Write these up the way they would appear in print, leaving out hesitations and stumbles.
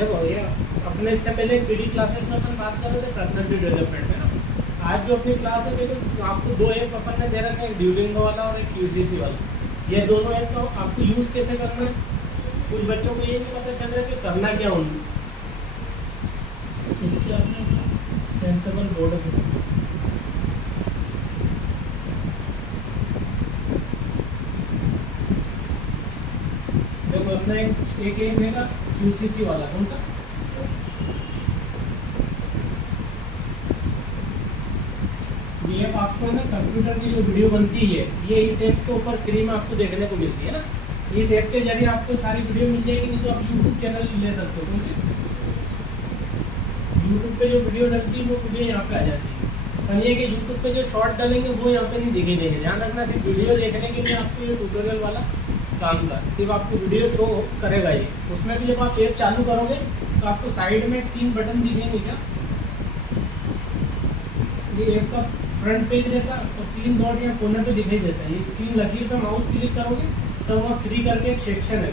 देखो ये अपने इससे पहले पीडी क्लासेस में अपन बात कर रहे थे पर्सनालिटी डेवलपमेंट में ना। आज जो अपनी क्लास है देखो आपको दो ऐप अपन ने दे रखे हैं, ड्यूलिंगो वाला और एक यूसीसी वाला। ये दोनों ऐप तो आपको यूज़ कैसे करना है, कुछ बच्चों को ये नहीं पता चल रहा है कि करना क्या उनमें। इसके अपने सेंसेबल बोर्ड देखो अपना एक ऐप रहेगा यूसीसी वाला। कौन सा? ये ऐप आपको ना कंप्यूटर की जो वीडियो बनती है ये इस ऐप के ऊपर फ्री में आपको देखने को मिलती है ना। इस ऐप के जरिए आपको सारी वीडियो मिल जाएगी, नहीं तो आप यूट्यूब चैनल ले सकते हो। कौन सी? यूट्यूब पे जो वीडियो डलती है वो वीडियो यहाँ पे आ जाती है। और ये कि यूट्यूब पे जो शॉर्ट डालेंगे वो यहाँ पे नहीं दिखे देंगे। ध्यान रखना सिर्फ वीडियो देखने के लिए आपको ये ट्यूटोरियल वाला काम का सिर्फ आपको वीडियो शो करेगा ये। उसमें भी जब आप ऐप चालू करोगे तो आपको साइड में 3 बटन दिखेंगे। क्या ये ऐप का फ्रंट पेज रहता है तो 3 डॉट यहाँ कोने पे दिखाई देता है। ये 3 लकीर पे माउस क्लिक करोगे तो वहाँ फ्री करके एक सेक्शन है,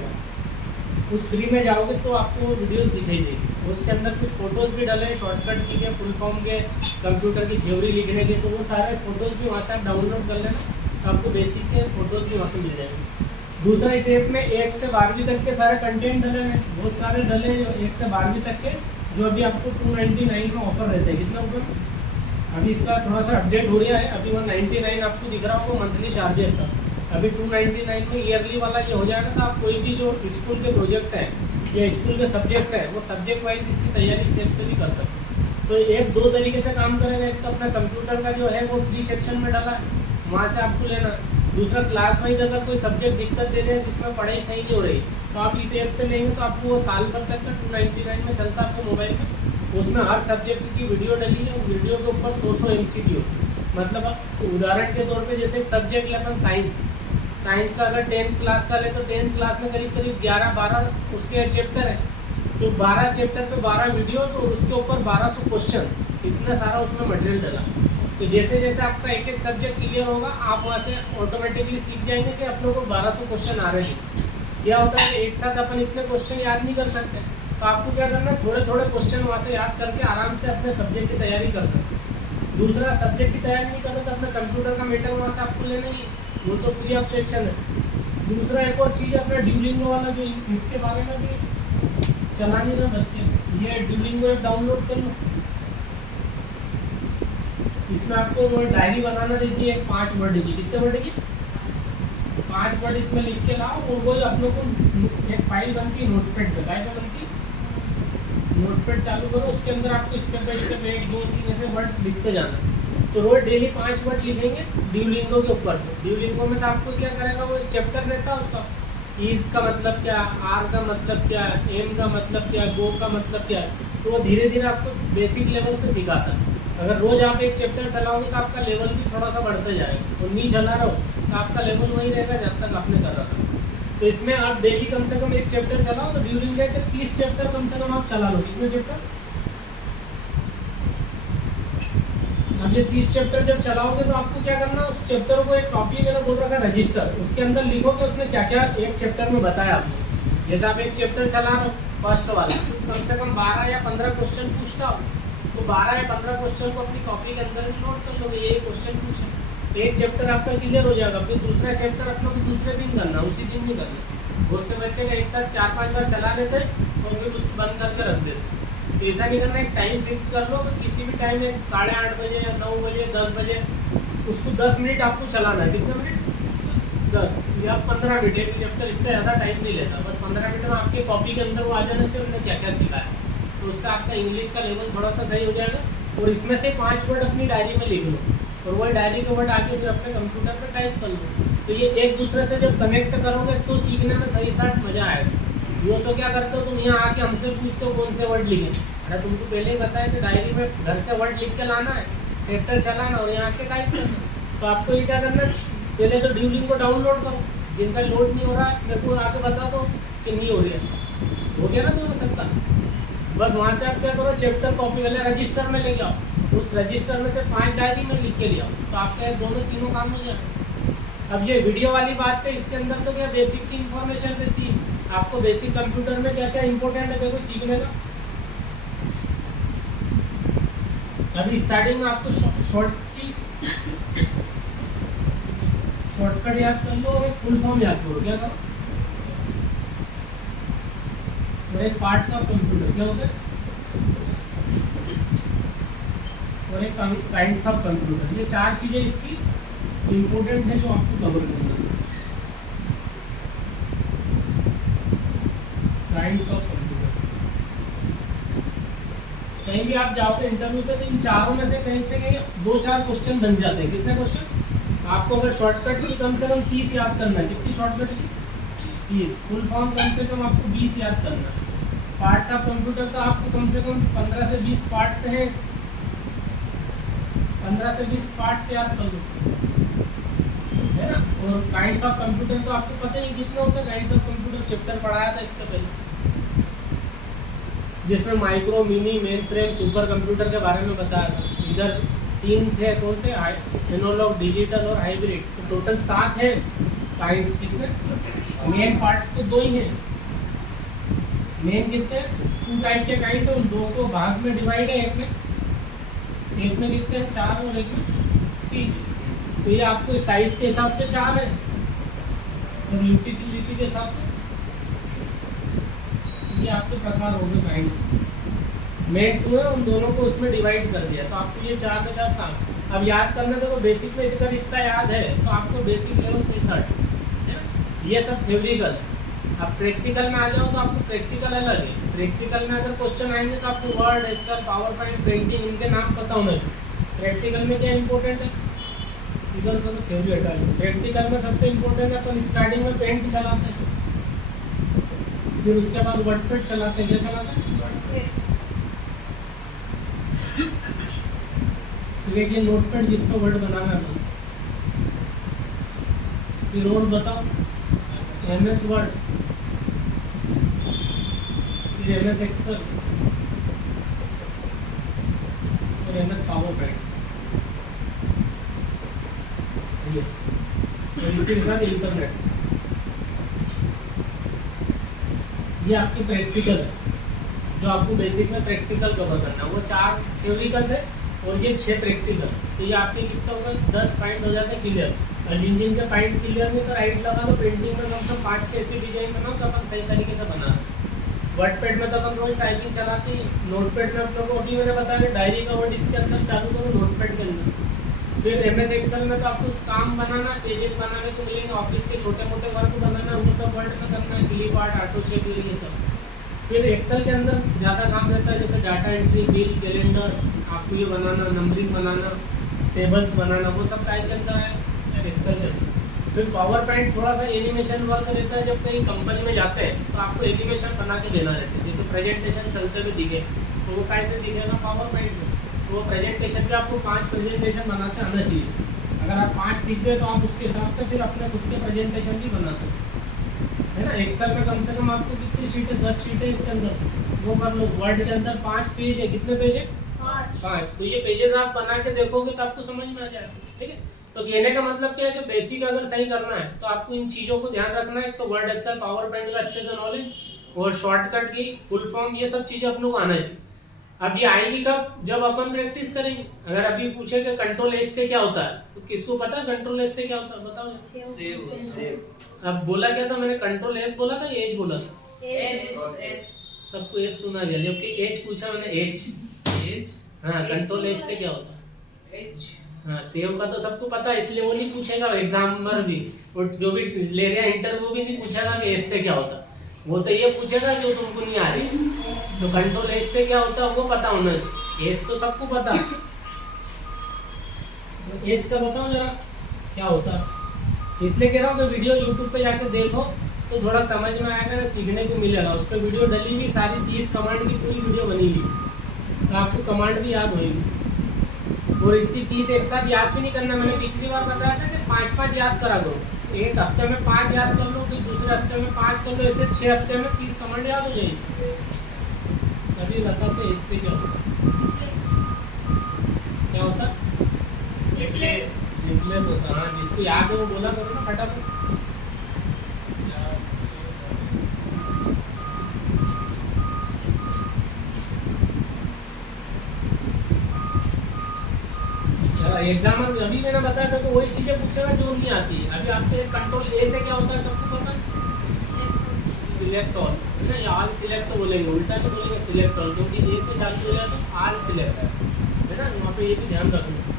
उस फ्री में जाओगे तो आपको वीडियोस दिखाई देगी। उसके अंदर कुछ फोटोज़ भी डाले हैं शॉर्टकट की के, फुल फॉर्म के, कंप्यूटर की थ्योरी लिखने के, तो वो सारे फोटोज़ भी वहाँ से आप डाउनलोड कर लेना तो आपको बेसिक के फोटोज़ भी वहाँ से मिल जाएंगे। दूसरा इस ऐप में 1 से 12वीं तक के सारे कंटेंट डले हैं, बहुत सारे डले हैं 1 से 12वीं तक के, जो अभी आपको 299 में ऑफर रहते हैं। कितना ऊपर अभी इसका थोड़ा सा अपडेट हो रहा है। अभी 199 आपको दिख रहा होगा मंथली चार्जेस का, अभी 299 में ईयरली वाला ये हो जाएगा। तो आप कोई भी जो स्कूल के प्रोजेक्ट हैं या स्कूल के सब्जेक्ट हैं वो सब्जेक्ट वाइज इसकी तैयारी इस ऐप से भी कर सकते हैं। तो ऐप 2 तरीके से काम करेगा। एक तो अपना कंप्यूटर का जो है वो फ्री सेक्शन में डाला है, वहाँ से आपको लेना। दूसरा क्लास वाइज अगर कोई सब्जेक्ट दिक्कत दे रहे हैं जिसमें पढ़ाई सही नहीं हो रही तो आप इस ऐप से लेंगे तो आपको वो साल भर तक का 299 में चलता है आपको मोबाइल में। उसमें हर सब्जेक्ट की वीडियो डली है, वीडियो के ऊपर 100 MCQ। मतलब उदाहरण के तौर पे जैसे एक सब्जेक्ट लेना साइंस का, अगर 10th क्लास का ले तो 10th क्लास में करीब 11-12 उसके चैप्टर है, तो 12 चैप्टर पे 12 वीडियोस और उसके ऊपर 1200 क्वेश्चन, इतना सारा उसमें मटेरियल डला। तो जैसे जैसे आपका एक एक सब्जेक्ट क्लियर होगा आप वहाँ से ऑटोमेटिकली सीख जाएंगे कि अपने को 1200 क्वेश्चन आ रहे हैं। क्या होता है कि एक साथ अपन इतने क्वेश्चन याद नहीं कर सकते, तो आपको क्या करना है थोड़े थोड़े क्वेश्चन वहाँ से याद करके आराम से अपने सब्जेक्ट की तैयारी कर सकते हैं। दूसरा सब्जेक्ट की तैयारी नहीं करो तो अपने कंप्यूटर का मेटर वहाँ से आपको लेना ही, वो तो फ्री ऑफ सेक्शन है। दूसरा एक और चीज़ अपना ड्यूलिंगो वाला जो इसके बारे में भी चला नहीं रहा बच्चे, ये ड्यूलिंगो ऐप डाउनलोड कर लो। इसमें आपको वो डायरी बनाना देती है 5 वर्ड की। कितने वर्ड की? 5 वर्ड इसमें लिख के लाओ और वो अपने को एक फाइल बनती है नोटपैड पे, काय पे बनती है नोटपैड चालू करो, उसके अंदर आपको स्टेप बाई स्टेप 1 2 3 ऐसे वर्ड लिखते जाना। तो रोज डेली 5 वर्ड लिखेंगे ड्यूलिंगो के ऊपर से। ड्यूलिंगो में तो आपको क्या करेगा, वो एक चैप्टर रहता है उसका, ईज का मतलब क्या, आर का मतलब क्या, एम का मतलब क्या, गो का मतलब क्या, तो वो धीरे धीरे आपको बेसिक लेवल से सिखाता है। अगर रोज आप एक चैप्टर चलाओगे तो आपका लेवल भी थोड़ा सा बढ़ता जाएगा, और नहीं चला रहो तो आपका लेवल वही रहेगा जब तक आपने कर रखा। तो इसमें आप डेली कम से कम एक चैप्टर चलाओ तो ड्यूरिंग डे 30 चैप्टर कम से कम आप चला लो। कितने चैप्टर? अब ये 30 चैप्टर जब चलाओगे तो आपको क्या करना, उस चैप्टर को एक कॉपी में बोल रखा रजिस्टर, उसके अंदर लिखो कि उसने क्या क्या एक चैप्टर में बताया आपने। जैसे आप एक चैप्टर चला रहे हो फर्स्ट वाला, कम से कम 12 या 15 क्वेश्चन पूछता हो, तो 12 या 15 क्वेश्चन को अपनी कॉपी के अंदर भी नोट कर लो, ये क्वेश्चन पूछे, एक चैप्टर आपका क्लियर हो जाएगा। फिर दूसरा चैप्टर अपने को दूसरे दिन करना, उसी दिन नहीं करना। बहुत से बच्चे का एक साथ 4-5 बार चला लेते और फिर उसको बंद करके रख देते। तो ऐसा नहीं करना, एक टाइम फिक्स कर लो कि किसी भी टाइम 8:30 बजे या 9 बजे 10 बजे उसको 10 मिनट आपको चलाना है। कितने मिनट? 10 या 15 मिनट, एक चैप्टर इससे ज़्यादा टाइम नहीं लेता, बस 15 मिनट में आपके कॉपी के अंदर वो आ जाना चाहिए उन्होंने क्या क्या सीखा है। तो उससे आपका इंग्लिश का लेवल थोड़ा सा सही हो जाएगा। और इसमें से 5 वर्ड अपनी डायरी में लिख लो और वही डायरी के वर्ड आके फिर अपने कंप्यूटर पर टाइप कर लो। तो ये एक दूसरे से जब कनेक्ट करोगे तो सीखने में सही साथ मज़ा आएगा। वो तो क्या करते हो तुम यहाँ आके हमसे पूछते हो कौन से वर्ड लिखें, अरे तुमको पहले ही बताया कि डायरी में घर से वर्ड लिख के लाना है, चैप्टर चलाना और यहाँ आके टाइप करना। तो आपको ये क्या करना है, पहले तो ड्यूलिंग को डाउनलोड करो, जिनका लोड नहीं हो रहा है मेरे को आके बता दो कि नहीं हो रही है, हो गया ना तुम्हें सबका। बस वहाँ से आप क्या करो, चैप्टर कॉपी वाले रजिस्टर में लेके आओ, उस रजिस्टर में से 5 डायरी में लिख के ले आओ, तो आपका दोनों तीनों काम हो जाए। अब ये वीडियो वाली बात है, इसके अंदर तो क्या बेसिक की इन्फॉर्मेशन देती है, आपको बेसिक कंप्यूटर में क्या क्या इंपॉर्टेंट है देखो सीखने का। अभी स्टार्टिंग में आपको शॉर्टकट याद कर लो और एक फुल फॉर्म याद करो। क्या करो? और एक पार्ट्स ऑफ कंप्यूटर क्या होता है, और एक काइंड्स ऑफ कंप्यूटर। ये चार चीजें इसकी इंपॉर्टेंट है जो आपको कवर करना है। काइंड्स ऑफ कंप्यूटर, कहीं भी आप जाओगे इंटरव्यू पे तो इन चारों में से कहीं से कहीं 2-4 क्वेश्चन बन जाते हैं। कितने क्वेश्चन? आपको अगर शॉर्टकट की कम से कम 30 याद करना है। कितनी शॉर्टकट की? 30। फुल फॉर्म कम से कम आपको 20 याद करना है। पार्ट्स ऑफ कंप्यूटर तो आपको कम से कम 15 से 20 पार्ट्स हैं, 15 से 20 पार्ट्स याद कर लो, है ना। और काइंड्स ऑफ कंप्यूटर तो आपको पता ही कितने होते हैं। काइंड्स ऑफ कंप्यूटर चैप्टर पढ़ाया था इससे पहले, जिसमें micro, mini, main frame, super computer के बारे में बताया था। इधर 3 थे, कौन से? एनालॉग, डिजिटल और हाइब्रिड। तो टोटल 7 है काइंड्स। कितने? मेन पार्ट्स तो 2 ही हैं। मेन कितने? 2 टाइप के काइंड है, उन 2 को भाग में डिवाइड है। एक में कितने? 4 और एक में 3। तो ये आपको साइज के हिसाब से 4 है और यूटिलिटी के हिसाब से ये आपके प्रकार हो गए काइंड्स। मेन 2 है, उन दोनों को उसमें डिवाइड कर दिया, तो आपको ये 4 में 4 7। अब याद करने देखो, बेसिक में अगर इतना याद है तो आपको बेसिक लेवल से स्टार्ट है ना। ये सब थ्योरिकल है। अब प्रैक्टिकल में आ जाओ तो आपको प्रैक्टिकल अलग है। प्रैक्टिकल में अगर क्वेश्चन आएंगे तो आपको Word, Excel, PowerPoint, painting, इनके नाम पता होना चाहिए। प्रैक्टिकल में क्या इंपॉर्टेंट है? इधर तो थ्योरी हटा लो। प्रैक्टिकल में सबसे इंपॉर्टेंट है, अपन स्टार्टिंग में पेंट चलाते हैं, फिर उसके बाद वर्डपैड चलाते हैं। क्या चलाते हैं? फिर एक ये नोटपैड जिस पर वर्ड बनाना है। फिर और बताओ, MS वर्ड, फिर MS एक्सेल और MS पावर पॉइंट। और इसी के साथ इंटरनेट। ये आपकी प्रैक्टिकल है, जो आपको बेसिक में प्रैक्टिकल कवर करना है। वो 4 थ्योरिकल है और ये 6 प्रैक्टिकल। तो ये आपके कितना होगा? 10 पॉइंट हो जाते हैं क्लियर। और जिन के पॉइंट क्लियर नहीं तो राइट लगा लो। पेंटिंग में कम से कम 5-6 ऐसी डिजाइन बनाओ तो अपन सही तरीके से बना। वर्डपैड में तो अपन रोज टाइपिंग चलाते हैं। नोटपैड में आप लोगों को अभी मैंने बताया डायरी का वर्ड इसके अंदर चालू करो, नोटपैड के अंदर। फिर MS एक्सेल में तो आपको काम बनाना, पेजेस बनाने को मिलेंगे, ऑफिस के छोटे मोटे वर्क बनाना, वो सब वर्ड में करना है। क्लिप आर्ट, ऑटो शेप, ये सब। फिर एक्सेल के अंदर ज़्यादा काम रहता है, जैसे डाटा एंट्री, बिल, कैलेंडर, आपको ये बनाना, नंबरिंग बनाना, टेबल्स बनाना, वो सब टाइप के अंदर है एक्सेल के अंदर। फिर पावर पॉइंट थोड़ा सा एनिमेशन वर्क रहता है। जब कहीं कंपनी में जाते हैं तो आपको एनिमेशन बना के देना रहता है। जैसे प्रेजेंटेशन चलते हुए दिखे तो वो कैसे दिखेगा? पावर पॉइंट से। तो वो प्रेजेंटेशन पे आपको 5 प्रेजेंटेशन बनाते आना चाहिए। अगर आप 5 सीख गए तो आप उसके हिसाब से फिर अपने खुद के प्रेजेंटेशन भी बना सकते है ना। एक्सेल में कम से कम आपको कितनी शीट है? 10 शीट है इसके अंदर, वो कर लो। वर्ड के अंदर 5 पेज है। कितने पेज है? 5। तो ये पेजेस आप बना के देखोगे तो आपको समझ में आ जाएगा। ठीक है। तो कहने का मतलब क्या है कि बेसिक अगर सही करना है तो आपको इन चीज़ों को ध्यान रखना है। तो वर्ड, एक्सेल, पावर पॉइंट का अच्छे से नॉलेज, और शॉर्टकट की, फुल फॉर्म, ये सब चीज़ें अपनों को आना चाहिए। अब ये आएगी कब? जब अपन प्रैक्टिस करेंगे। अगर अभी पूछे कि कंट्रोल एज से क्या होता है तो किसको पता है कंट्रोल एज से क्या होता है? बताओ। सेव। अब बोला क्या था मैंने? कंट्रोल एज बोला था, एज बोला था? एज। सबको एज सुना गया, जबकि एज पूछा मैंने। एज। हाँ, कंट्रोल एज से क्या होता है? एज। हाँ, सेव का तो सबको पता है, इसलिए वो नहीं पूछेगा एग्जामर भी, और जो भी ले रहा है इंटरव्यू भी नहीं पूछेगा कि एज से क्या होता है। वो तो ये पूछेगा जो तुमको नहीं आ रही। तो कंट्रोल एज से क्या होता है वो पता होना चाहिए। एज तो सबको पता है, तो एज का बताओ जरा क्या होता है। इसलिए कह रहा हूँ कि वीडियो यूट्यूब पे जाकर देखो तो थोड़ा समझ में आएगा ना, सीखने को मिलेगा। उस पर वीडियो डली हुई सारी 30 कमांड की पूरी वीडियो बनी हुई, तो आपको कमांड भी याद होगी। और इतनी 30 एक साथ याद भी नहीं करना। मैंने पिछली बार बताया था कि 5-5 याद करा करो। एक हफ्ते में 5 याद कर लो, फिर दूसरे हफ्ते में 5 कर लो, ऐसे 6 हफ्ते में 30 कमांड याद हो जाएगी। अभी बताते इससे क्या होता है। क्या होता? रिप्लेस होता है। हाँ, जिसको याद है वो बोला करो ना फटाफट। एग्जाम अभी मैंने बताया था तो वही चीजें पूछेगा जो नहीं आती है। अभी आपसे कंट्रोल ए से क्या होता है सबको पता है, सिलेक्ट ऑल है ना, या ऑल सिलेक्ट तो बोलेंगे, उल्टा नहीं बोलेंगे सिलेक्ट ऑल, क्योंकि ए से चालू हो जाए तो ऑल सिलेक्ट है ना, वहाँ पे ये भी ध्यान रखना।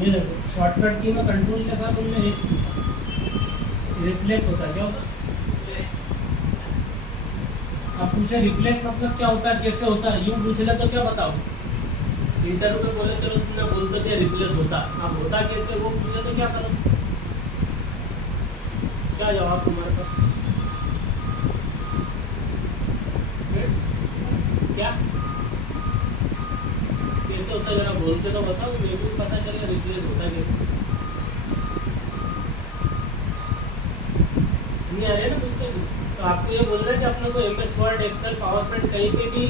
ये देखो शॉर्टकट की में कंट्रोल के साथ उनने एच पूछा, रिप्लेस होता है क्या होता है। अब पूछे रिप्लेस मतलब क्या होता है, कैसे होता है, यूं पूछ ले तो क्या बताओ, इंटरव्यू में बोले चलो तुमने बोल तो दिया रिप्लेस होता, अब होता कैसे वो पूछे तो क्या करो, क्या जवाब तुम्हारे पास, क्या कैसे होता है जरा बोल के तो बताओ, मेरे को भी पता चले रिप्लेस होता है कैसे। नहीं आ रहे ना बिल्कुल भी। तो आपको ये बोल रहा है कि अपने को MS Word Excel PowerPoint कहीं पे भी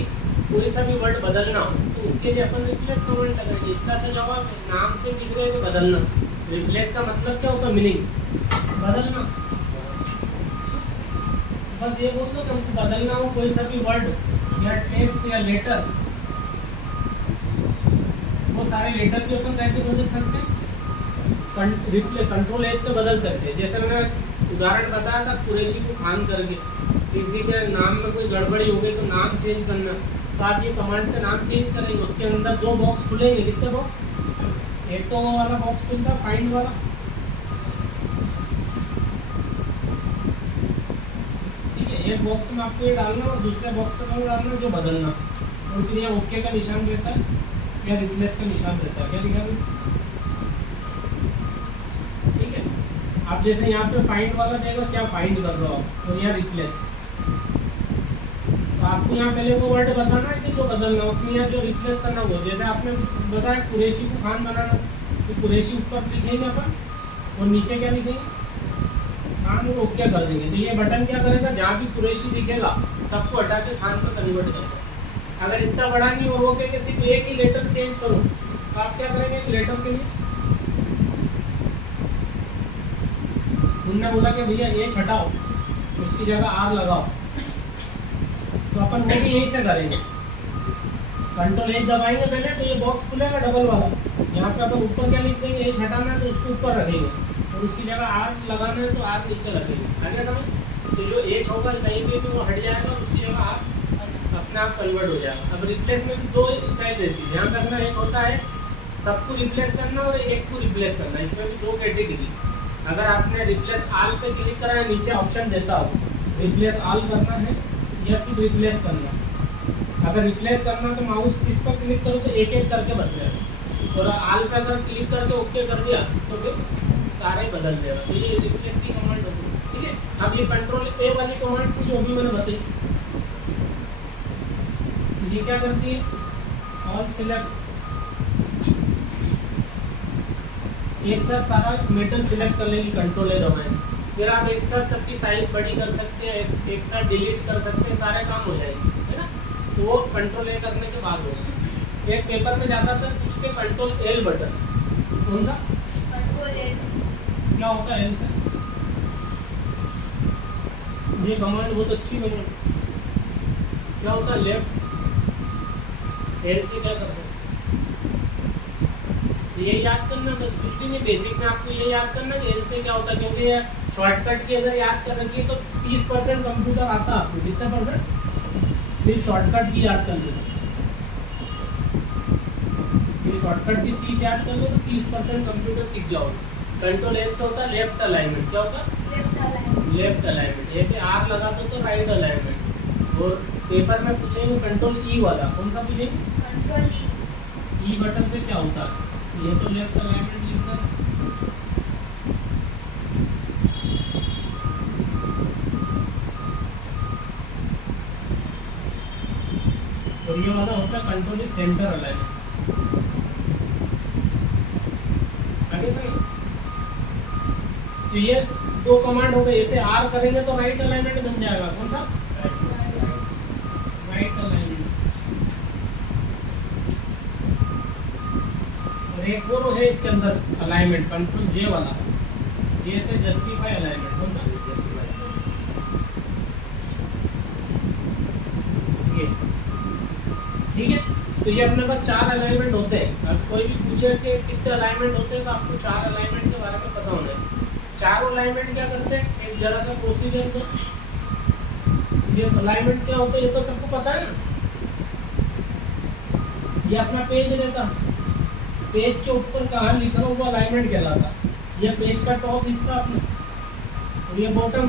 कोई सा भी वर्ड बदलना हो तो उसके लिए अपन रिप्लेस कमांड लगाएंगे। इतना सा जवाब नाम से दिख रहा है कि बदलना, रिप्लेस का मतलब क्या होता है, मीनिंग बदलना। बस ये बोल दो कि हमको बदलना हो कोई सा भी वर्ड या टेक्स्ट या लेटर, वो सारे लेटर भी अपन कैसे बदल सकते हैं, कंट्रोल एस से बदल सकते हैं। जैसे मैंने उदाहरण बताया था कुरैशी को खान करके, किसी के नाम में कोई गड़बड़ी हो गई तो नाम चेंज करना, तो आप ये कमांड से नाम चेंज करेंगे, उसके अंदर दो बॉक्स खुलेंगे, कितने बॉक्स, एक तो वो वाला बॉक्स खुलता फाइंड वाला, ठीक है, एक बॉक्स में आपको ये डालना और दूसरे बॉक्स में डालना जो बदलना, और फिर यहाँ ओके का निशान रहता है या रिप्लेस का निशान रहता है, क्या लिखा है, ठीक है। आप जैसे यहाँ पे फाइंड वाला देगा क्या फाइंड कर रहे हो आप, और यहाँ रिप्लेस, तो आपको यहाँ पहले वो वर्ड बताना है कि जो बदलना हो, फिर यहाँ जो रिप्लेस करना हो, जैसे आपने बताया कुरैशी को खान बनाना, तो कुरैशी ऊपर लिखेंगे अपन और नीचे क्या लिखेंगे, खान, और ओके कर देंगे। तो ये बटन क्या करेगा, जहाँ भी कुरैशी दिखेगा सबको हटा के खान पर कन्वर्ट कर देगा। अगर इतना बड़ा नहीं और वो कहेंगे सिर्फ एक ही लेटर चेंज करो, तो आप क्या करेंगे लेटर के लिए, उन्होंने बोला कि भैया एच हटाओ उसकी जगह आर लगाओ, तो अपन वो भी यहीं से करेंगे, कंट्रोल एच दबाएंगे पहले तो ये बॉक्स खुलेगा डबल वाला, यहाँ पे अपन ऊपर क्या लिख देंगे, एच हटाना है तो उसको ऊपर रखेंगे और उसकी जगह आर लगाना है तो आर नीचे रखेंगे, आगे समझ। तो जो एच होगा कहीं पे भी वो हट जाएगा और उसकी जगह आर अपने आप कन्वर्ट हो जाएगा। अब रिप्लेस में भी दो स्टाइल रहती है, ध्यान रखना, एक होता है सबको रिप्लेस करना और एक को रिप्लेस करना, इसमें भी दो कैटेगरी। अगर आपने रिप्लेस आल पे क्लिक करा है, नीचे ऑप्शन देता हो रिप्लेस आल करना है या सिर्फ रिप्लेस करना, अगर रिप्लेस करना तो माउस किस पर क्लिक करो तो एक एक करके बदलेगा, और आल पे अगर क्लिक करके ओके कर दिया तो फिर सारे बदल देगा। तो ये रिप्लेस की कमांड होती है, ठीक है। अब ये कंट्रोल ए वाली कमांड थी जो अभी मैंने बताई, ये क्या करती है, ऑल सिलेक्ट, एक साथ सारा मेटल सिलेक्ट कर लेगी कंट्रोल ए दबाएं, फिर आप एक साथ सबकी साइज बड़ी कर सकते हैं, एक साथ डिलीट कर सकते हैं, सारे काम हो जाएंगे, है ना। तो वो कंट्रोल ए करने के बाद होगा। एक पेपर में ज़्यादातर पूछते कंट्रोल एल बटन, कौन सा कंट्रोल एल, क्या होता है एल से, ये कमांड बहुत अच्छी बनी, क्या होता है लेफ्ट, एल से क्या कर सकते, ये याद करना, बस कुछ भी नहीं, बेसिक में आपको ये याद करना कि एल से क्या होता है, क्योंकि ये शॉर्टकट की अगर याद कर रखिए तो 30% कंप्यूटर आता है आपको, कितना परसेंट, सिर्फ शॉर्टकट की याद करने से, ये शॉर्टकट की 30 याद कर लो तो 30% कंप्यूटर सीख जाओगे। कंट्रोल एल से होता है लेफ्ट अलाइनमेंट, क्या होता है लेफ्ट अलाइनमेंट, ऐसे आर लगा दो तो राइट अलाइनमेंट, और पेपर में पूछेंगे कंट्रोल ई वाला, कौन सा पूछेंगे, कंट्रोल ई बटन से क्या होता है, ये तो लेफ्ट अलाइनमेंट लिखना, और ये वाला होता है कंट्रोल सेंटर अलाइनमेंट, आगे सही। तो ये दो कमांड हो गए, ऐसे आर करेंगे तो राइट अलाइनमेंट बन जाएगा। कौन सा? Right alignment. और एक और है इसके अंदर अलाइनमेंट, कंट्रोल जे वाला, जे से जस्टिफाई अलाइनमेंट। कौन सा? ये ठीक है। तो ये अपने पास 4 अलाइनमेंट होते हैं। अब कोई भी पूछे कि कितने अलाइनमेंट होते हैं तो आपको 4 अलाइनमेंट के बारे में पता होना चाहिए। चारों अलाइनमेंट क्या करते हैं, एक जरा सा प्रोसीजर तो ये अलाइनमेंट क्या होता है ये तो सबको पता है ना। ये अपना पेज रहता, पेज के ऊपर कहाँ लिखा हो वो अलाइनमेंट कहलाता। ये पेज का टॉप हिस्सा अपना, और ये बॉटम,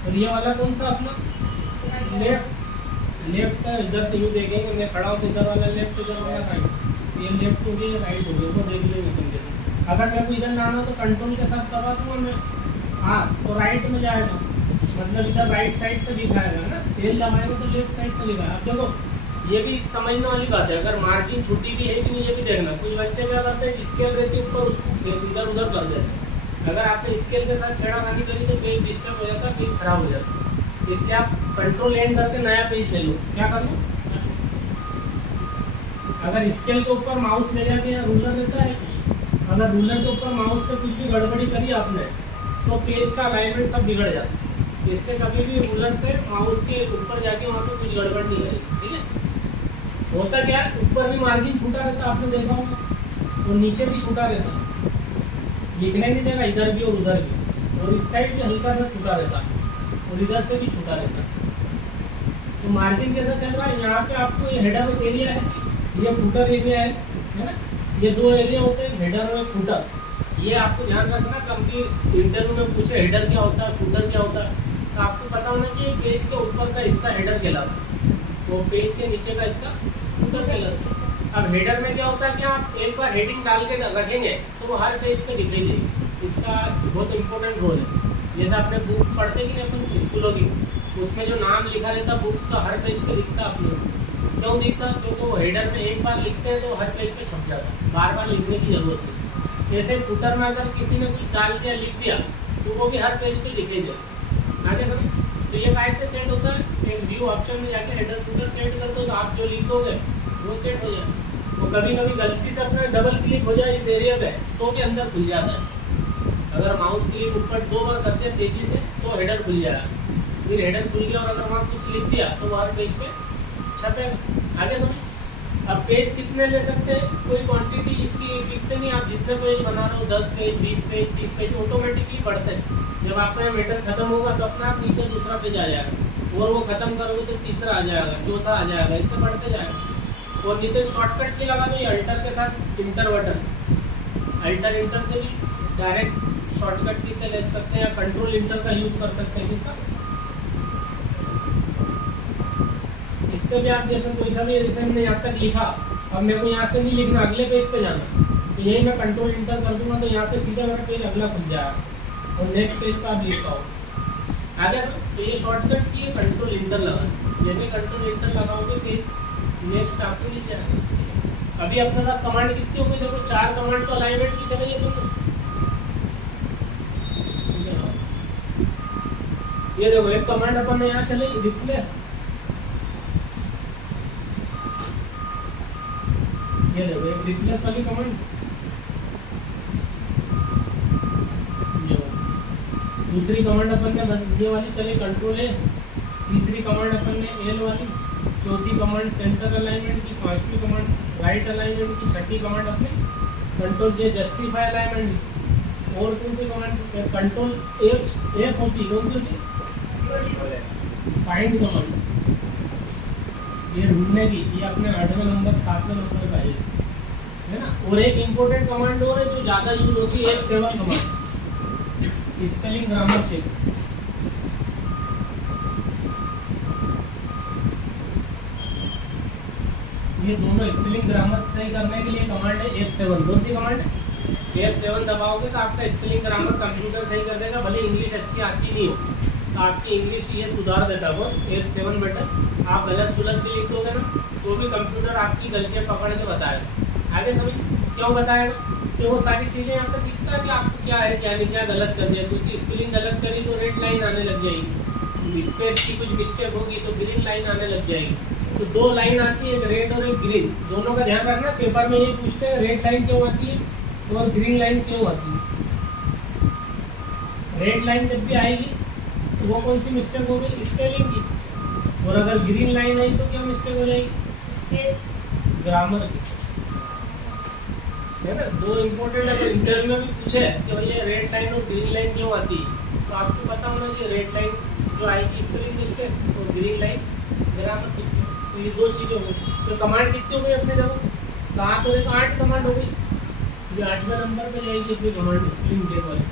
और ये वाला कौन सा अपना लेफ्ट। लेफ्ट का इधर से यूँ देखेंगे, मैं खड़ा हूँ इधर वाला लेफ्ट, इधर वाला राइट। ये लेफ्ट हो गया, राइट हो गया, वो देख लेंगे तुम जैसे। अगर मेरे को इधर ना आना तो कंट्रोल के साथ दबा दूंगा मैं, हाँ तो राइट में जाएगा, मतलब इधर राइट साइड से लिखाएगा ना। तेल दबाएंगे तो लेफ्ट साइड से लिखाएगा। अब देखो ये भी समझने वाली बात है, अगर मार्जिन छुट्टी भी है कि नहीं ये भी देखना। कुछ बच्चे क्या करते हैं, स्केल रहती है ऊपर, उसको इधर उधर कर देते हैं। अगर आपने स्केल के साथ छेड़खानी करी तो पेज डिस्टर्ब हो जाता है, पेज खराब हो जाता है। इसलिए आप कंट्रोल एन करके नया पेज ले लो। क्या कर लो, अगर स्केल के ऊपर माउस ले जाके या रूलर रहता है, अगर रूलर के ऊपर माउस से कुछ भी गड़बड़ी करी आपने तो पेज का अलाइनमेंट सब बिगड़ जाता है। इसलिए कभी भी रूलर से माउस के ऊपर जाके वहाँ पे कुछ गड़बड़ नहीं करेगी, ठीक है। होता क्या है, ऊपर भी मार्जिन छूटा रहता है, आपने देखा होगा, और नीचे भी छूटा रहता है, लिखने नहीं देगा इधर भी और उधर भी, और इस साइड भी हल्का सा छूटा रहता है, और इधर से भी छूटा रहता है। तो मार्जिन कैसा चल रहा है, यहाँ पे आपको ये हेडर एरिया है, ये फुटर एरिया है ना। ये दो एरिया होते हैं, हेडर और फुटर। ये आपको ध्यान रखना, कभी इंटरव्यू में पूछे हेडर क्या होता है, फुटर क्या होता है, तो आपको पता होना कि पेज के ऊपर का हिस्सा हेडर कहलाता है, तो पेज के नीचे का हिस्सा फुटर कहलाता है। अब हेडर में क्या होता है कि आप एक बार हेडिंग डाल के रखेंगे तो वो हर पेज पे दिखाई देगी। इसका बहुत इंपॉर्टेंट रोल है। जैसे आपने बुक पढ़ते कि नहीं अपन स्कूलों की, उसमें जो नाम लिखा रहता बुक्स का हर पेज पे दिखता आपने, क्यों दिखता, क्योंकि वो हेडर में एक बार लिखते हैं तो हर पेज पे छप जाता है, बार बार लिखने की जरूरत नहीं। जैसे फुटर में अगर किसी ने कुछ डाल दिया, लिख दिया, तो वो भी हर पेज पे दिखाई देगा। आगे समझ। तो ये कैसे सेट होता है, एक व्यू ऑप्शन में जाके हेडर फुटर सेट कर दो तो आप जो लिखोगे वो सेट हो जाए। वो कभी कभी गलती से अपना डबल क्लिक हो जाए इस एरिया पे तो भी अंदर खुल जाता है। अगर माउस क्लिक ऊपर 2 बार करते हैं तेजी से तो हेडर खुल जाएगा, फिर हेडर खुल गया और अगर वहाँ कुछ लिख दिया तो वो हर पेज पे छपेगा। आगे समझ। अब पेज कितने ले सकते हैं, कोई क्वांटिटी इसकी फिक्स नहीं। आप जितने पेज बना रहे हो, 10 पेज, 20 पेज, 30 पेज, ऑटोमेटिकली बढ़ते हैं। जब आपका ये मीटर खत्म होगा तो अपना आप नीचे दूसरा पेज आ जाएगा, और वो खत्म करोगे तो तीसरा आ जाएगा, चौथा आ जाएगा, इससे बढ़ते जाएगा। और नहीं तो शॉर्टकट की लगा दो, ये अल्टर के साथ इंटर बटन, अल्टर इंटर से भी डायरेक्ट शॉर्टकट की से ले सकते हैं, या कंट्रोल इंटर का यूज़ कर सकते हैं। किसका, इससे भी आप जैसे कोई सा भी जैसे हमने यहाँ तक लिखा, अब मेरे को यहाँ से नहीं लिखना, अगले पेज पे जाना, तो यही मैं कंट्रोल इंटर कर दूंगा तो यहाँ से सीधा मेरा पेज अगला खुल जाएगा, और नेक्स्ट पेज पे आप लिख पाओ। आगे तो ये शॉर्टकट की है कंट्रोल इंटर लगाना। जैसे कंट्रोल इंटर लगाओगे पेज नेक्स्ट आपको मिल जाएगा। अभी अपने पास कमांड कितनी होगी, देखो 4 कमांड तो अलाइनमेंट की चलेगी तुमने। ये देखो एक कमांड अपन यहाँ चलेगी रिप्लेस, ये देखो एक रिप्लेस वाली कमांड। दूसरी कमांड अपन ने ये वाली चले कंट्रोल ए, तीसरी कमांड अपन ने एल वाली, चौथी कमांड सेंटर अलाइनमेंट की, 5वीं कमांड राइट अलाइनमेंट की, 6ठी कमांड अपने कंट्रोल जे जस्टिफाई अलाइनमेंट, और कौन सी कमांड कंट्रोल एफ होती, कौन सी होती, फाइंड कमांड, ये ढूंढने की, ये अपने 8वें नंबर 7वें नंबर का है ना। और एक इम्पोर्टेंट कमांड और है जो ज़्यादा यूज होती है, F7 command, spelling grammar check. ये दोनों स्पेलिंग ग्रामर सही करने के लिए कमांड है F7। कौन सी कमांड है, F7 दबाओगे तो आपका स्पेलिंग ग्रामर कंप्यूटर सही कर देगा, भले इंग्लिश अच्छी आती नहीं हो, तो आपकी इंग्लिश ये सुधार देता है वो F7 बटन। आप गलत सुलग भी लिख दोगे ना तो भी कंप्यूटर आपकी गलतियाँ पकड़ के बताएगा। आगे समझ क्यों बताएगा? तो वो सारी चीज़ें यहाँ पर दिखता है कि आपको क्या है क्या नहीं, क्या गलत कर दिया। किसी स्पेलिंग गलत करी तो रेड लाइन आने लग जाएगी, स्पेस की कुछ मिस्टेक होगी तो ग्रीन लाइन आने लग जाएगी। तो दो लाइन आती है, एक रेड और एक ग्रीन, दोनों का ध्यान रखना। पेपर में ये पूछते हैं रेड लाइन क्यों आती है और ग्रीन लाइन क्यों आती है। रेड लाइन जब भी आएगी तो वो कौन सी मिस्टेक होगी? स्पेलिंग की। और अगर ग्रीन लाइन आई तो क्या मिस्टेक हो जाएगी? ग्रामर की, है ना। दो इम्पोर्टेंट अगर इंटरव्यू में भी पूछे कि भैया रेड लाइन और ग्रीन लाइन क्यों आती है तो आपको पता होना चाहिए रेड लाइन जो आएगी स्पेलिंग मिस्टेक और ग्रीन लाइन ग्रामर मिस्टेक। तो ये दो चीज़ें हो गई। तो कमांड कितनी हो गई अपने? देखो 7 और 8 कमांड हो गई। ये 8वें नंबर पे जाएगी अपनी कमांड स्पेलिंग चेक वाली।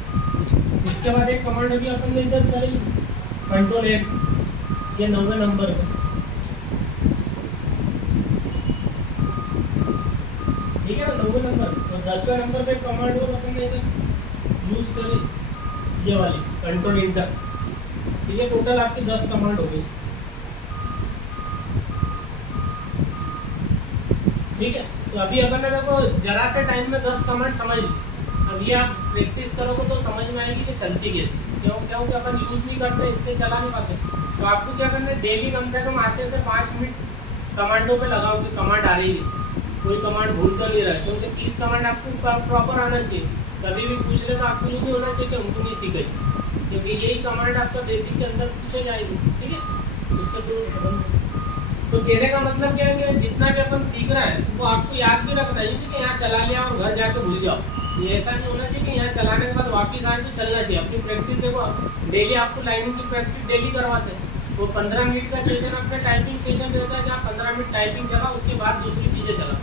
इसके बाद एक कमांड होगी अपन ने इधर चलेगी Ctrl+F, ये 9वें नंबर पे, ठीक है ना, 9वें नंबर। और 10वें नंबर पे कमांड और अपन ने इधर यूज करी ये वाली Ctrl+Enter। ठीक है, टोटल आपकी 10 कमांड हो गई। ठीक है, तो अभी अपन ने देखो जरा से टाइम में 10 कमांड समझ ली। अब ये आप प्रैक्टिस करोगे तो समझ में आएगी कि चलती कैसे। क्योंकि अपन यूज़ नहीं करते इसलिए चला नहीं पाते। तो आपको क्या करना है, डेली कम से कम आते से 5 मिनट कमांडों पे लगाओ कि कमांड आ रही है, कोई कमांड भूल तो नहीं रहा है। क्योंकि 30 कमांड आपको प्रॉपर आना चाहिए। कभी भी पूछ ले तो आपको ये नहीं होना चाहिए कि हमको नहीं सीखी, क्योंकि यही कमांड आपका बेसिक के अंदर पूछे जाएगी। ठीक है, उससे तो कहने का मतलब क्या है कि जितना भी अपन सीख रहे हैं वो आपको याद भी रखना है कि यहाँ चला लिया और घर जाके भूल जाओ। ये ऐसा नहीं होना चाहिए कि यहाँ चलाने के बाद वापस आए तो चलना चाहिए। अपनी प्रैक्टिस देखो, डेली आपको लाइनिंग की प्रैक्टिस डेली करवाते हैं। वो 15 मिनट का सेशन अपने टाइपिंग सेशन रहता है कि आप 15 मिनट टाइपिंग चला, उसके बाद दूसरी चीज़ें चला।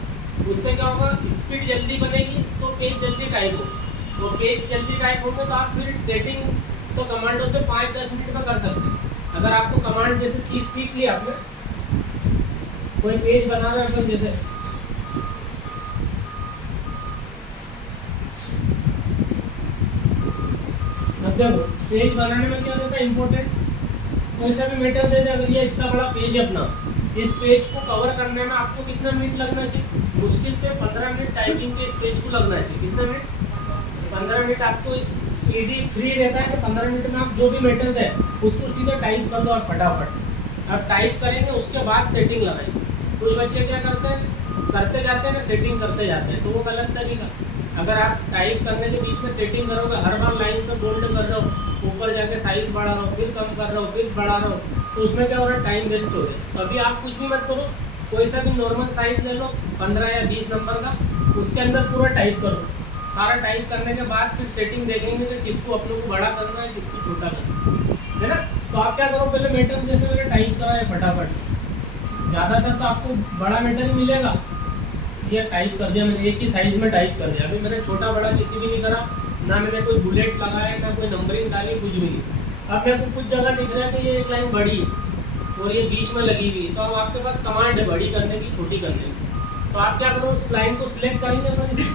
उससे क्या होगा, स्पीड जल्दी बनेगी तो पेज जल्दी टाइप हो। वो पेज जल्दी टाइप होंगे तो आप फिर सेटिंग तो कमांडों से 5-10 मिनट में कर सकते हैं। अगर आपको कमांड जैसे चीज़ सीख लिया आपने, कोई पेज बना रहे अपन जैसे, अब देखो पेज बनाने में क्या होता है इम्पोर्टेंट, कोई सा भी मैटर दे दे। अगर ये इतना बड़ा पेज है अपना, इस पेज को कवर करने में आपको कितना मिनट लगना चाहिए? मुश्किल से 15 मिनट टाइपिंग के इस पेज को लगना चाहिए। कितना मिनट? 15 मिनट आपको इजी फ्री रहता है कि 15 मिनट में आप जो भी मैटर दे उसको सीधे टाइप कर दो और फटाफट। अब टाइप करेंगे उसके बाद सेटिंग लगाएंगे। कुछ बच्चे क्या करते हैं, करते जाते हैं ना, सेटिंग करते जाते हैं, तो वो गलत तरीका। अगर आप टाइप करने के बीच में सेटिंग करोगे, हर बार लाइन पे बोल्ड कर रहे हो, ऊपर जाके साइज बढ़ा रहे हो, फिर कम कर रहे हो, फिर बढ़ा रहे हो, तो उसमें क्या हो रहा है, टाइम वेस्ट हो रहा है। तो अभी आप कुछ भी मत करो, कोई सा भी नॉर्मल साइज ले लो 15 या 20 नंबर का, उसके अंदर पूरा टाइप करो। सारा टाइप करने के बाद फिर सेटिंग देखेंगे कि किसको अपने को बड़ा करना है, किसको छोटा करना है ना। तो आप क्या करो, पहले मैटर जैसे मैंने टाइप करा है फटाफट, ज़्यादातर तो आपको बड़ा मैटर ही मिलेगा। ये टाइप कर दिया मैंने, एक ही साइज में टाइप कर दिया। अभी मैंने छोटा बड़ा किसी भी नहीं करा, ना मैंने कोई बुलेट लगाया, ना कोई नंबरिंग डाली, कुछ भी नहीं। अब मेरे को कुछ जगह दिख रहा है कि ये एक लाइन बड़ी और ये बीच में लगी हुई, तो अब आपके पास कमांड है बड़ी करने की, छोटी करने की। तो आप क्या करो, उस लाइन को सिलेक्ट करेंगे।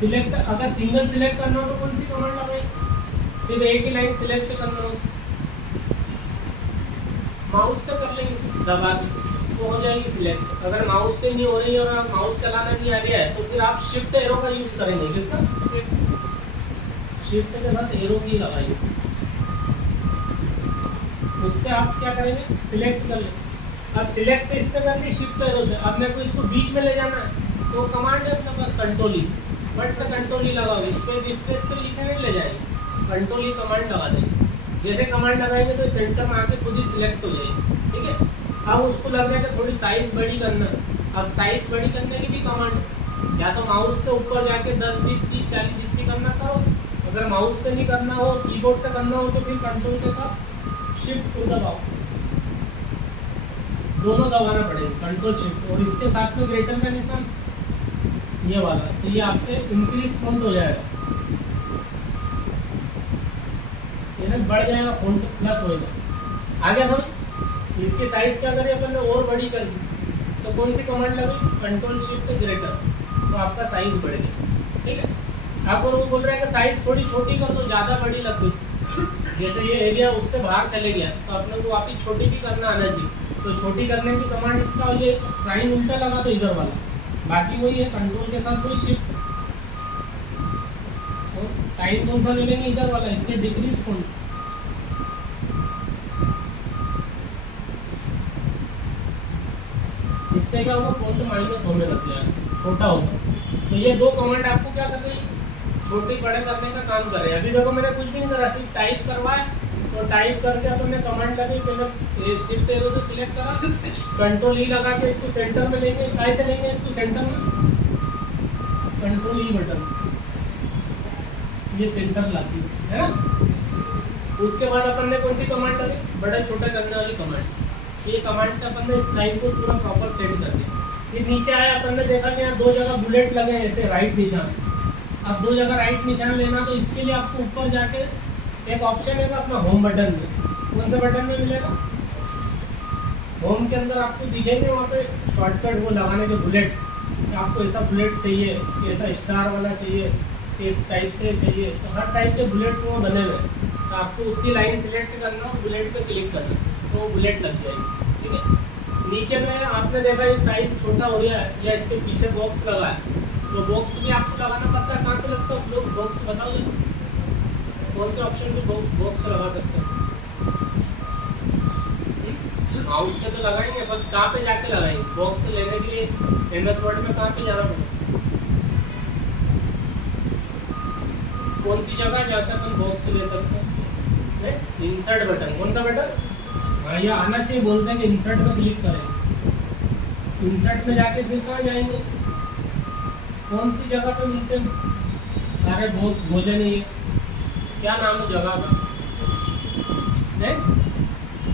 सिलेक्ट अगर सिंगल सिलेक्ट करना हो तो कौन सी कमांड लगाए? सिर्फ एक ही लाइन सिलेक्ट करना हो, माउस से कर लेंगे दबा के, तो हो जाएगी सिलेक्ट। अगर माउस से नहीं हो रही और माउस चलाना नहीं आ गया है तो फिर आप शिफ्ट एरो का यूज करेंगे। किसका? शिफ्ट के साथ एरो की लगाएंगे, उससे आप क्या करेंगे, सिलेक्ट कर लेंगे। अब सिलेक्ट इससे करके शिफ्ट एरो से, अब मेरे को इसको बीच में ले जाना है तो कमांड है अपने पास कंट्रोल ई, बट से कंट्रोल ई लगाओ, स्पेस से नीचे नहीं ले जाएंगे, कंट्रोल ई कमांड लगा देंगे। जैसे कमांड लगाएंगे तो सेंटर में आके खुद ही सिलेक्ट हो जाएगी। ठीक है, अब उसको लग रहा है कि थोड़ी साइज बड़ी करना। अब साइज बड़ी करने की भी कमांड, या तो माउस से ऊपर जाके 10, 20, 30, 40 जितनी करना करो। अगर माउस से नहीं करना हो, कीबोर्ड से करना हो तो फिर कंट्रोल के साथ शिफ्ट को दबाओ, दोनों दबाना पड़ेगा, कंट्रोल शिफ्ट। और इसके साथ में ग्रेटर का निशान ये वाला, तो ये आपसे इंक्रीज फाउंट हो जाएगा, बढ़ जाएगा, फॉन्ट प्लस होगा। आगे हम इसकी साइज क्या करें, अपन ने और बड़ी कर दी, तो कौन सी कमांड लगी, कंट्रोल शिफ्ट ग्रेटर, तो आपका साइज बढ़ गया। ठीक है, आपको वो बोल रहा है कि साइज थोड़ी छोटी कर दो, ज़्यादा बड़ी लग गई, जैसे ये एरिया उससे बाहर चले गया तो अपने को वापिस छोटी भी करना आना चाहिए। तो छोटी करने की कमांड इसका ये साइन उल्टा लगा तो इधर वाला, बाकी वही है कंट्रोल के साथ कोई शिफ्ट। तो साइन कौन सा ले लेंगे, इधर वाला, इससे डिक्रीज कौन। इससे क्या होगा, फॉन्ट माइनस होने लग जाएगा, छोटा होगा। तो ये दो कमांड आपको क्या कर रही है, छोटे बड़े करने का काम कर रहे हैं। अभी देखो मैंने कुछ भी नहीं करा, सिर्फ टाइप करवाया। तो टाइप करके अपन ने कमांड लगी, पहले शिफ्ट एरो से सिलेक्ट करा, कंट्रोल ई लगा के इसको सेंटर में लेंगे। कैसे लेंगे इसको सेंटर में, कंट्रोल ई बटन से ये सेंटर लाती है ना। उसके बाद अपन ने कौन सी कमांड लगी, बड़ा छोटा करने वाली कमांड। ये कमांड से अपन ने इस लाइन को पूरा प्रॉपर सेट कर दिया। फिर नीचे आया, अपन ने देखा कि यहाँ दो जगह बुलेट लगे हैं ऐसे राइट निशान। अब दो जगह राइट निशान लेना, तो इसके लिए आपको ऊपर जाके एक ऑप्शन है अपना होम बटन में। कौन से बटन में मिलेगा, होम के अंदर आपको दिखेंगे वहाँ पे शॉर्टकट वो लगाने के बुलेट्स। आपको ऐसा बुलेट चाहिए, ऐसा स्टार वाला चाहिए, इस टाइप से चाहिए, तो हर टाइप के बुलेट्स वहाँ बने हुए हैं। तो आपको उतनी लाइन सिलेक्ट करना और बुलेट पे क्लिक करना, तो वो बुलेट लग जाएगी। ठीक है, नीचे में आपने देखा ये साइज छोटा हो गया है, या इसके पीछे बॉक्स लगा है, तो बॉक्स भी आपको लगाना पड़ता है। कहाँ से लगता है लोग बॉक्स, बताओ जरा कौन से ऑप्शन से बॉक्स लगा सकते हैं। माउस से तो लगाएंगे, पर कहाँ पे जाके लगाएंगे बॉक्स लेने के लिए, एमएस वर्ड में कहाँ पे जाना पड़ेगा, कौन सी जगह जहाँ से अपन बॉक्स ले सकते हैं। इंसर्ट बटन, कौन सा बटन, हाँ ये आना चाहिए, बोलते हैं कि इंसर्ट में क्लिक करें। इंसर्ट में जाके फिर कहाँ जाएंगे, कौन सी जगह पे मिलते हैं सारे बॉक्स, भोजन, ये क्या नाम है जगह का,